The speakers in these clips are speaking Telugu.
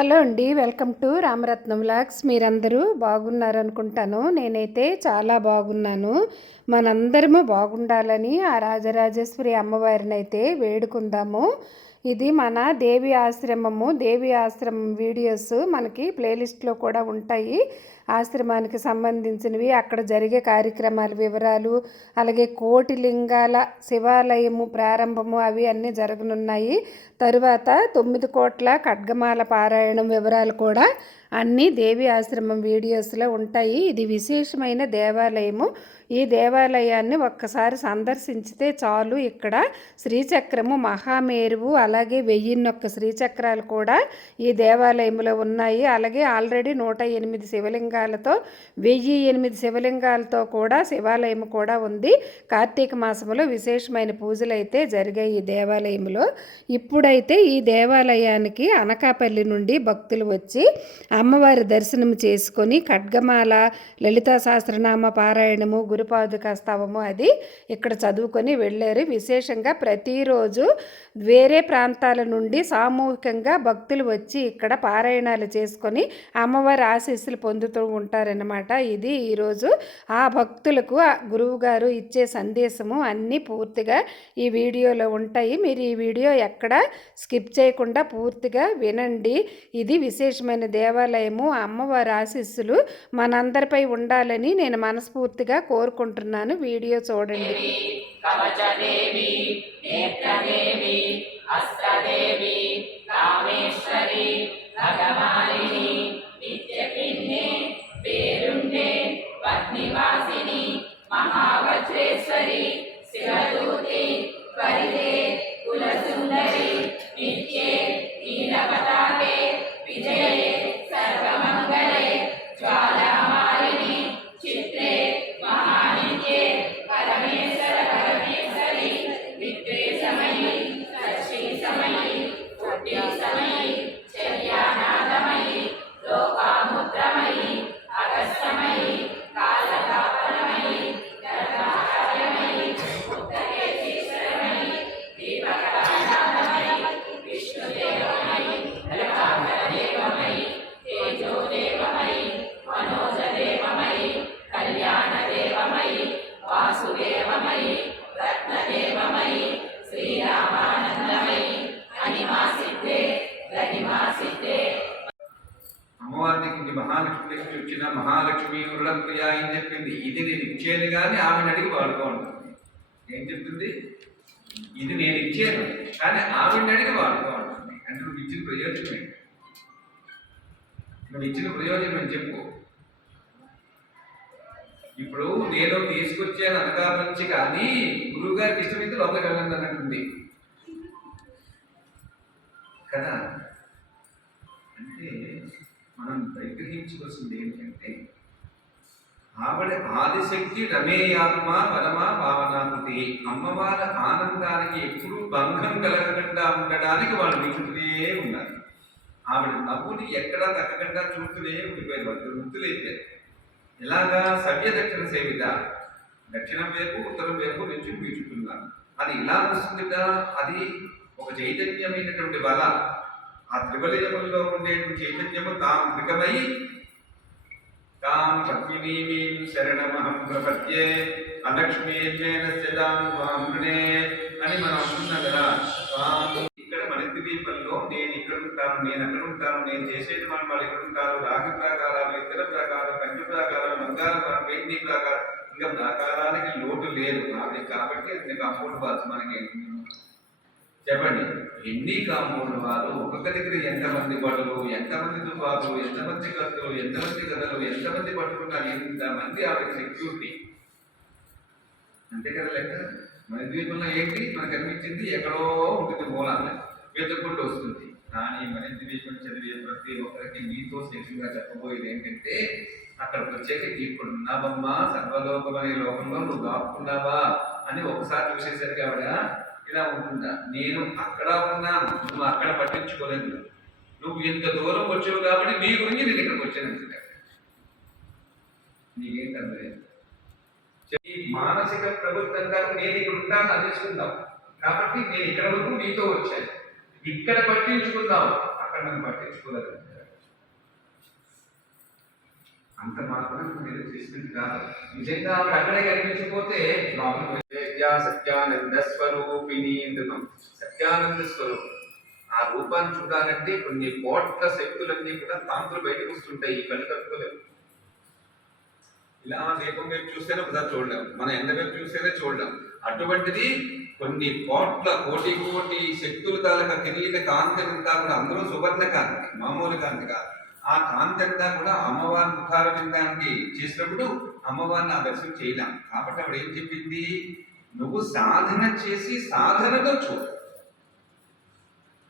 హలో అండి వెల్కమ్ టు రామరత్నం వ్లాగ్స్. మీరందరూ బాగున్నారనుకుంటాను. నేనైతే చాలా బాగున్నాను. మనందరము బాగుండాలని ఆ రాజరాజేశ్వరి అమ్మవారిని అయితే వేడుకుందాము. ఇది మన దేవి ఆశ్రమము. దేవి ఆశ్రమం వీడియోస్ మనకి ప్లేలిస్ట్లో కూడా ఉంటాయి. ఆశ్రమానికి సంబంధించినవి అక్కడ జరిగే కార్యక్రమాల వివరాలు అలాగే కోటి లింగాల శివాలయము ప్రారంభము అవి అన్నీ జరగనున్నాయి. తరువాత తొమ్మిది కోట్ల ఖడ్గమాల పారాయణం వివరాలు కూడా అన్నీ దేవి ఆశ్రమం వీడియోస్లో ఉంటాయి. ఇది విశేషమైన దేవాలయము. ఈ దేవాలయాన్ని ఒక్కసారి సందర్శించితే చాలు. ఇక్కడ శ్రీచక్రము మహామేరువు అలాగే వెయ్యిన్నొక్క శ్రీచక్రాలు కూడా ఈ దేవాలయంలో ఉన్నాయి. అలాగే ఆల్రెడీ నూట ఎనిమిది శివలింగాలతో వెయ్యి ఎనిమిది శివలింగాలతో కూడా శివాలయం కూడా ఉంది. కార్తీక మాసంలో విశేషమైన పూజలు అయితే జరిగాయి ఈ దేవాలయంలో ఇప్పుడైతే ఈ దేవాలయానికి అనకాపల్లి నుండి భక్తులు వచ్చి అమ్మవారి దర్శనం చేసుకొని ఖడ్గమాల లలితా సహస్రనామ పారాయణము గురుపాదుక స్తవము అది ఇక్కడ చదువుకొని వెళ్ళారు. విశేషంగా ప్రతిరోజు వేరే ప్రాంతాల నుండి సామూహికంగా భక్తులు వచ్చి ఇక్కడ పారాయణాలు చేసుకొని అమ్మవారి ఆశీస్సులు పొందుతూ ఉంటారన్నమాట. ఇది ఈరోజు ఆ భక్తులకు గురువు గారు ఇచ్చే సందేశము అన్నీ పూర్తిగా ఈ వీడియోలో ఉంటాయి. మీరు ఈ వీడియో ఎక్కడ స్కిప్ చేయకుండా పూర్తిగా వినండి. ఇది విశేషమైన దేవాలయం దేవాలయము అమ్మవారి ఆశీస్సులు మనందరిపై ఉండాలని నేను మనస్ఫూర్తిగా కోరుకుంటున్నాను. వీడియో చూడండి. కవచదేవి నేత్రదేవి అస్త్రదేవి కామేశ్వరి భగవానిని నిత్యపిన్నే అమ్మవారికి మహాలక్ష్మి లక్ష్మి వచ్చిన మహాలక్ష్మి వృడప్రియ అని చెప్పింది. ఇది నేను ఇచ్చేది కానీ ఆమెను అడిగి వాడుకోండి ఏం చెప్తుంది? ఇది నేను ఇచ్చాను కానీ ఆవిడని అడిగి వాడుకోండి అంటే నువ్వు ఇచ్చిన ప్రయోజనం ఏంటి నువ్వు ఇచ్చిన ప్రయోజనం అని చెప్పు? ఇప్పుడు నేను తీసుకొచ్చాను అనకాపల్లి నుంచి కానీ గురువు గారికి ఇష్టమైతే లోపలికి వెళ్ళండి అన్నట్టుంది. కదా? అంటే మనం పరిగ్రహించవలసింది ఏంటంటే ఆవిడ ఆదిశక్తి రమేయాత్మ పరమా భావనాపతి అమ్మవారి ఆనందానికి ఎప్పుడూ భంగం కలగకుండా ఉండడానికి వాళ్ళు నిలుచుతూనే ఉన్నారు ఆవిడ నవ్వుని ఎక్కడా తగ్గకుండా చూస్తూనే ఉండిపోయారు. వాళ్ళు వృత్తులైపోయారు ఇలాగా సవ్య దక్షిణ సేవిత. దక్షిణం వైపు ఉత్తరం వైపు నుంచి వీచుతున్నారు అది ఇలా వస్తుందిట. అది ఒక చైతన్యమైనటువంటి బల ఆ త్రివలయముల్లో ఉండేటువంటి చైతన్యము తాం త్రికమై తాం పద్మినీమీం శరణమహం ప్రపద్యే అలక్ష్మీర్మేన స్థితాం వామృణే అని మనం అంటున్నాం కదా. ఇక్కడ మన ద్వీపంలో నేను ఇక్కడ ఉంటాను నేను అక్కడ ఉంటాను నేను చేసేది మన వాళ్ళు ఇక్కడ ఉంటారు రాగి ప్రాకారాలు ఇతర ప్రాకారాలు కంటి ప్రాకారాలు బంగారు పెయింటి ప్రాకారం ఇంకా ప్రాకారానికి లోటు లేదు అది కాబట్టి అది కాంపౌండ్ మనకి. చెప్పండి. ఎన్ని కాంపౌండ్ వారు? ఒక్కొక్క దగ్గర ఎంతమంది బడులు ఎంతమంది తుపాకులు? ఎంతమంది కత్తులు? ఎంతమంది కథలు ఎంతమంది పట్టుకున్నారు ఎంతమంది ఆవిడ సెక్యూరిటీ అంతే కదా లెక్క? మన ద్వీపంలో ఏంటి? మనకు అనిపించింది ఎక్కడో ఉంటుంది మూలాన వెతుక్కుంటూ వస్తుంది. కానీ మన ద్వీపం చదివే ప్రతి ఒక్కరికి మీతో శేషంగా చెప్పబోయేది ఏంటంటే అక్కడికి వచ్చాక ఇప్పుడు ఉన్నావమ్మా సర్వలోకం అనే లోకంలో నువ్వు దాక్కున్నావా అని ఒకసారి చూసేసరికి ఆవిడ ఇలా ఉంటుందా? నేను అక్కడ ఉన్నాను. నువ్వు అక్కడ పట్టించుకోలేదు. నువ్వు ఇంత దూరం వచ్చావు కాబట్టి నీ గురించి నేను ఇక్కడికి వచ్చాను నీకేంటి అందలేదు ఈ మానసిక ప్రభుత్వంగా నేను ఇక్కడ ఉంటాను అందించుకుందాం కాబట్టి నేను ఇక్కడ వరకు నీతో వచ్చాను. ఇక్కడ పట్టించుకుందాం. అక్కడ నన్ను పట్టించుకోలేదు. అంత మాత్రం మీరు చేసినట్టు కాదు. నిజంగా ఆవిడ అక్కడే కనిపించకపోతే ప్రాబ్లం సత్య సత్యానంద స్వరూపిణి అంటున్నాం. సత్యానంద స్వరూపం. ఆ రూపాన్ని చూడాలంటే కొన్ని కోట్ల శక్తులన్నీ కూడా తాంతులు బయటకు వస్తుంటాయి ఈ కళ్ళు కట్టుకోలేవు ఇలా దీపం వైపు చూస్తేనే ఒకసారి చూడలేం. మన ఎండ వైపు చూస్తేనే చూడలేం. అటువంటిది కొన్ని కోట్ల కోటి కోటి శక్తుల తాలూకా కిరీట కాంతి అంతా కూడా అందరూ సువర్ణ కాంతి మామూలు కాంతి కాదు. ఆ కాంతి అంతా కూడా అమ్మవారి ముఖాల విందానికి చేసినప్పుడు అమ్మవారిని ఆ దర్శనం చేయలేం. కాబట్టి ఆవిడ ఏం చెప్పింది? నువ్వు సాధన చేసి సాధనతో చూడు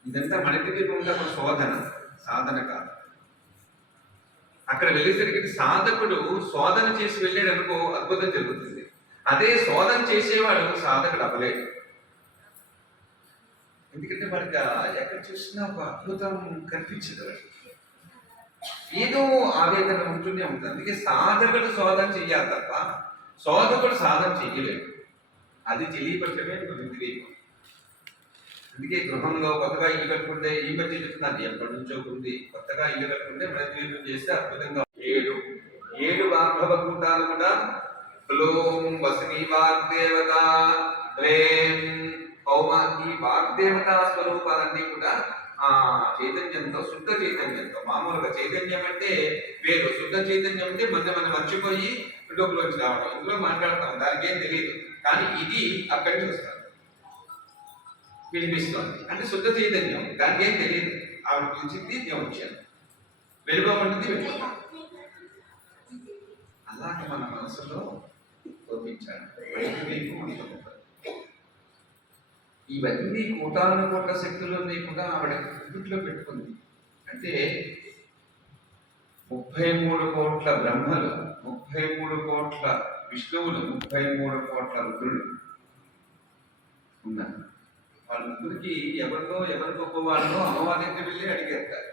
ఇదంతా మనకి దీపంగా ఒక శోధన సాధన కాదు. అక్కడ వెళ్ళేసరికి సాధకుడు శోధన చేసి వెళ్ళాడు అనుకో అద్భుతం జరుగుతుంది. అదే శోధన చేసేవాడు సాధకుడు అవ్వలేడు. ఎందుకంటే వాడికి ఎక్కడ చూసినా ఒక అద్భుతం కనిపించదు ఏదో ఆవేదన ఉంటూనే ఉంటుంది. అందుకే సాధకుడు శోధన చెయ్యాలి తప్ప శోధకుడు సాధన చెయ్యలేడు. అది తెలియపరచమే వివేకం అందుకే గృహంలో కొత్తగా ఇల్లు కట్టుకుంటే ఈ మధ్య చెప్తున్నాను ఎప్పటి నుంచో ఉంది. కొత్తగా ఇల్లు కట్టుకుంటే ప్రతిబింబం చేస్తే అద్భుతంగా ఏడు. ఏడు వాగ్భవ కూడా క్లోం వసని వాగ్దేవత హ్రేం హౌమ ఈ వాగ్దేవత స్వరూపాలన్నీ కూడా ఆ చైతన్యంతో శుద్ధ చైతన్యంతో మామూలుగా చైతన్యం అంటే వేరు. శుద్ధ చైతన్యం అంటే మన మనం మర్చిపోయి లోపలికి రావడం. ఇందులో మాట్లాడతాం. దానికి ఏం తెలియదు కానీ ఇది అక్కడి నుంచి వస్తుంది. వినిపిస్తోంది. అంటే శుద్ధ చైతన్యం. దానికి ఏం తెలియదు ఆవిడ పిలిచింది నేను వచ్చాను వెళ్ళిపోమంటుంది వెళ్ళిపోతాను అలాగే మన మనసులో ఇవన్నీ కోటాను కోట్ల శక్తులన్నీ కూడా ఆవిడ ఇంట్లో పెట్టుకుంది. అంటే ముప్పై మూడు కోట్ల బ్రహ్మలు ముప్పై మూడు కోట్ల విష్ణువులు ముప్పై మూడు కోట్ల రుద్రులు ఉన్నారు. వాళ్ళందరికీ ముగ్గురికి ఎవరిలో ఎవరి గొప్ప వాళ్ళలో అమ్మవారి దగ్గర వెళ్ళి అడిగేస్తారు